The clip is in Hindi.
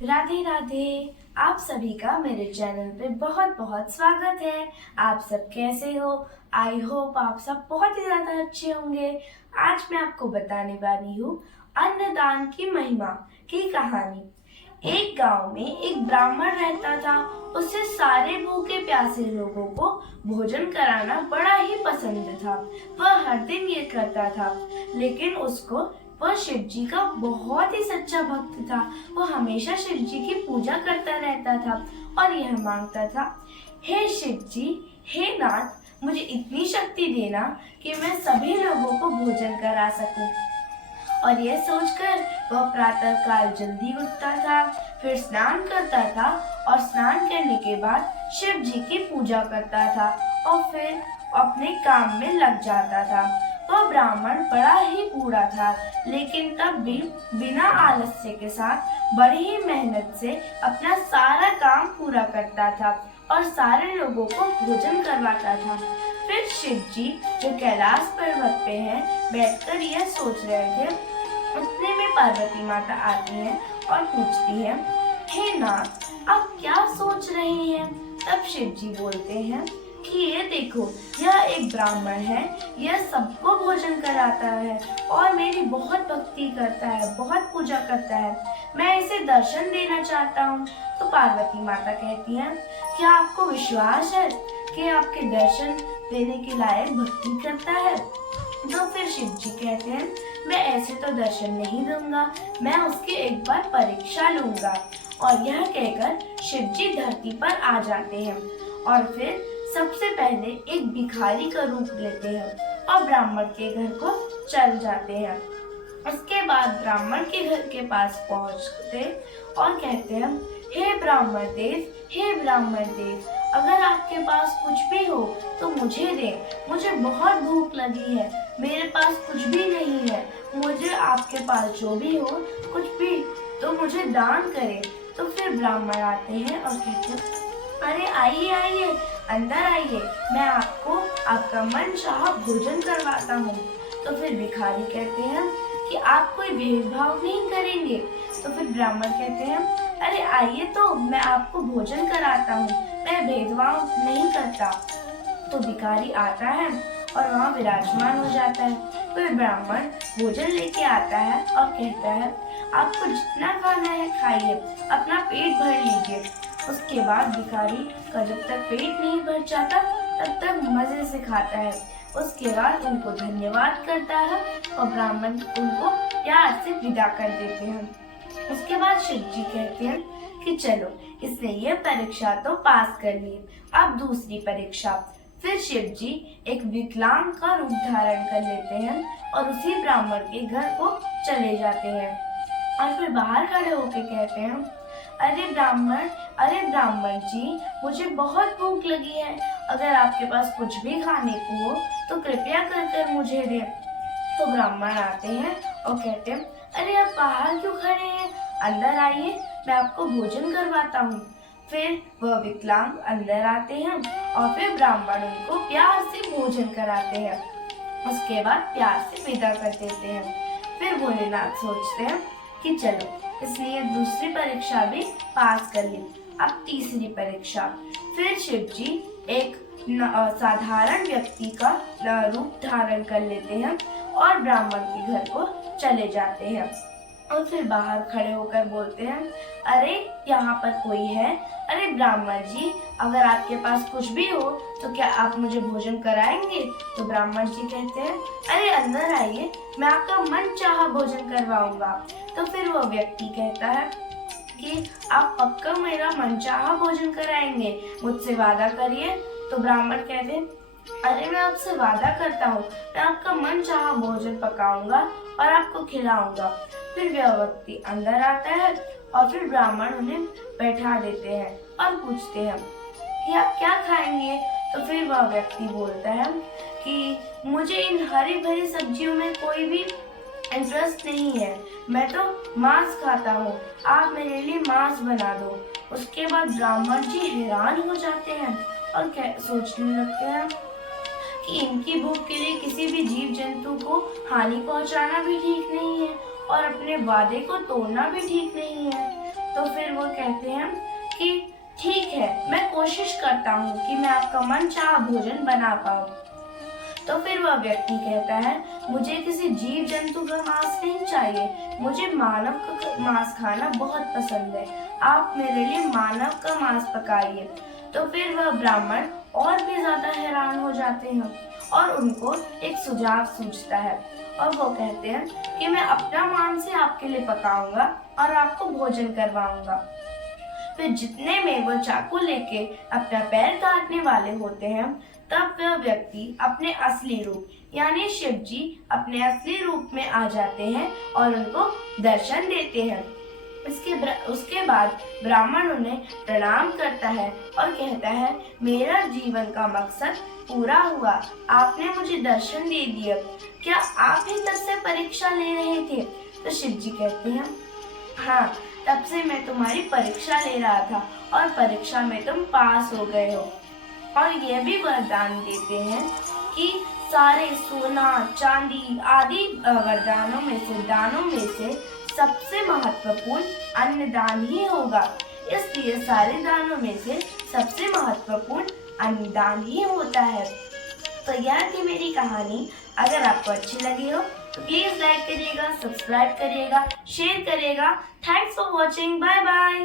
राधे राधे। आप सभी का मेरे चैनल पे बहुत बहुत स्वागत है। आप सब कैसे हो? आई होप आप सब बहुत ही ज्यादा अच्छे होंगे। आज मैं आपको बताने वाली हूँ अन्नदान की महिमा की कहानी। एक गांव में एक ब्राह्मण रहता था। उसे सारे भूखे प्यासे लोगों को भोजन कराना बड़ा ही पसंद था। वह हर दिन ये करता था, लेकिन उसको वह शिव जी का बहुत ही सच्चा भक्त था। वो हमेशा शिव जी की पूजा करता रहता था और यह मांगता था, हे शिव जी, हे नाथ, मुझे इतनी शक्ति देना कि मैं सभी लोगों को भोजन करा सकूं। और यह सोचकर वह प्रातः काल जल्दी उठता था, फिर स्नान करता था और स्नान करने के बाद शिव जी की पूजा करता था और फिर अपने काम में लग जाता था। वह ब्राह्मण बड़ा ही बूढ़ा था, लेकिन तब भी बिना आलस्य के साथ बड़ी ही मेहनत से अपना सारा काम पूरा करता था और सारे लोगों को भोजन करवाता था। फिर शिव जी, जो कैलाश पर्वत पे हैं, बैठकर यह सोच रहे थे। उतने में पार्वती माता आती है और पूछती है, हे नाथ, आप क्या सोच रहे हैं? तब शिव जी बोलते हैं कि ये देखो, यह एक ब्राह्मण है, यह सबको भोजन कराता है और मेरी बहुत भक्ति करता है, बहुत पूजा करता है। मैं इसे दर्शन देना चाहता हूँ। तो पार्वती माता कहती है, क्या आपको विश्वास है कि आपके दर्शन देने के लायक भक्ति करता है? तो फिर शिव जी कहते हैं, मैं ऐसे तो दर्शन नहीं दूंगा, मैं उसकी एक बार परीक्षा लूंगा। और यह कहकर शिव जी धरती पर आ जाते हैं और फिर सबसे पहले एक भिखारी का रूप लेते हैं और ब्राह्मण के घर को चल जाते हैं। उसके बाद ब्राह्मण के घर के पास पहुंचते और कहते हैं, हे ब्राह्मण देव, हे ब्राह्मण देव, अगर आपके पास कुछ भी हो तो मुझे दे। मुझे बहुत भूख लगी है, मेरे पास कुछ भी नहीं है। मुझे आपके पास जो भी हो, कुछ भी, तो मुझे दान करें। तो फिर ब्राह्मण आते हैं और कहते हैं, अरे आइए आइए, अंदर आइए, मैं आपको आपका मनचाहा भोजन करवाता हूँ। तो फिर भिखारी कहते हैं कि आप कोई भेदभाव नहीं करेंगे। तो फिर ब्राह्मण कहते हैं, अरे आइए, तो मैं आपको भोजन कराता हूँ, मैं भेदभाव नहीं करता। तो भिखारी आता है और वहाँ विराजमान हो जाता है। फिर ब्राह्मण भोजन लेके आता है और कहता है, आपको जितना खाना है खाइए, अपना पेट भर लीजिए। उसके बाद भिखारी का जब तक पेट नहीं भर जाता तब तक मजे से खाता है। उसके बाद उनको धन्यवाद करता है और ब्राह्मण उनको प्यार से विदा कर देते हैं। उसके बाद शिव जी कहते हैं कि चलो, इसने ये परीक्षा तो पास कर ली, अब दूसरी परीक्षा। फिर शिव जी एक विकलांग का रूप धारण कर लेते हैं और उसी ब्राह्मण के घर को चले जाते हैं और फिर बाहर खड़े होकर कहते हैं, अरे ब्राह्मण जी, मुझे बहुत भूख लगी है, अगर आपके पास कुछ भी खाने को हो तो कृपया कर मुझे दें। तो ब्राह्मण आते हैं और कहते हैं, अरे आप बाहर क्यों खड़े हैं, अंदर आइए, मैं आपको भोजन करवाता हूँ। फिर वह विकलांग अंदर आते हैं और फिर ब्राह्मण उनको प्यार से भोजन कराते हैं। उसके बाद प्यार से विदा कर देते हैं। फिर भोलेनाथ सोचते हैं कि चलो, इसलिए दूसरी परीक्षा भी पास कर ली, अब तीसरी परीक्षा। फिर शिव जी एक साधारण व्यक्ति का रूप धारण कर लेते हैं और ब्राह्मण के घर को चले जाते हैं और फिर बाहर खड़े होकर बोलते हैं, अरे यहाँ पर कोई है? अरे ब्राह्मण जी, अगर आपके पास कुछ भी हो तो क्या आप मुझे भोजन कराएंगे? तो ब्राह्मण जी कहते हैं, अरे अंदर आइए, मैं आपका मन चाहा भोजन करवाऊंगा। तो फिर वो व्यक्ति कहता है कि आप पक्का मेरा मनचाहा भोजन कराएंगे, मुझसे वादा करिए। तो ब्राह्मण कहते हैं, अरे मैं आपसे वादा करता हूँ, मैं आपका मनचाहा भोजन पकाऊंगा और आपको खिलाऊंगा। फिर वह व्यक्ति अंदर आता है और फिर ब्राह्मण उन्हें बैठा देते हैं और पूछते हैं कि आप क्या खाएंगे? तो फिर वह व्यक्ति बोलता है कि मुझे इन हरी भरी सब्जियों में कोई भी इंटरेस्ट नहीं है, मैं तो मांस खाता हूँ, आप मेरे लिए मांस बना दो। उसके बाद ब्राह्मण जी हैरान हो जाते हैं और सोचने लगते हैं कि इनकी भूख के लिए किसी भी जीव जंतु को हानि पहुंचाना भी ठीक नहीं है और अपने वादे को तोड़ना भी ठीक नहीं है। तो फिर कहते हैं कि ठीक है, मैं कोशिश करता हूँ कि मैं आपका मनचाहा भोजन बना पाऊँ। तो फिर वह व्यक्ति कहता है, मुझे किसी जीव जंतु का मांस नहीं चाहिए, मुझे मानव का मांस खाना बहुत पसंद है, आप मेरे लिए मानव का मांस पकाइए। तो फिर वह ब्राह्मण और भी ज्यादा हैरान हो जाते हैं और उनको एक सुझाव सूझता है और वो कहते हैं कि मैं अपना मांस ही आपके लिए पकाऊंगा और आपको भोजन करवाऊंगा। फिर जितने में वो चाकू लेके अपना पैर काटने वाले होते हैं, तब वह व्यक्ति अपने असली रूप यानी शिव जी अपने असली रूप में आ जाते हैं और उनको दर्शन देते हैं। उसके बाद ब्राह्मण उन्हें प्रणाम करता है और कहता है, मेरा जीवन का मकसद पूरा हुआ, आपने मुझे दर्शन दे दिया, क्या आप ही तब से परीक्षा ले रहे थे? तो शिव जी कहते हैं, हाँ, तब से मैं तुम्हारी परीक्षा ले रहा था और परीक्षा में तुम पास हो गए हो। और यह भी वरदान देते हैं कि सारे सोना चांदी आदि वरदानों में से दानों में से सबसे महत्वपूर्ण अन्नदान ही होगा, इसलिए सारे दानों में से सबसे महत्वपूर्ण अन्नदान ही होता है। तो यह थी मेरी कहानी। अगर आपको अच्छी लगी हो तो प्लीज लाइक करिएगा, सब्सक्राइब करिएगा, शेयर करिएगा। Thanks for watching. Bye bye.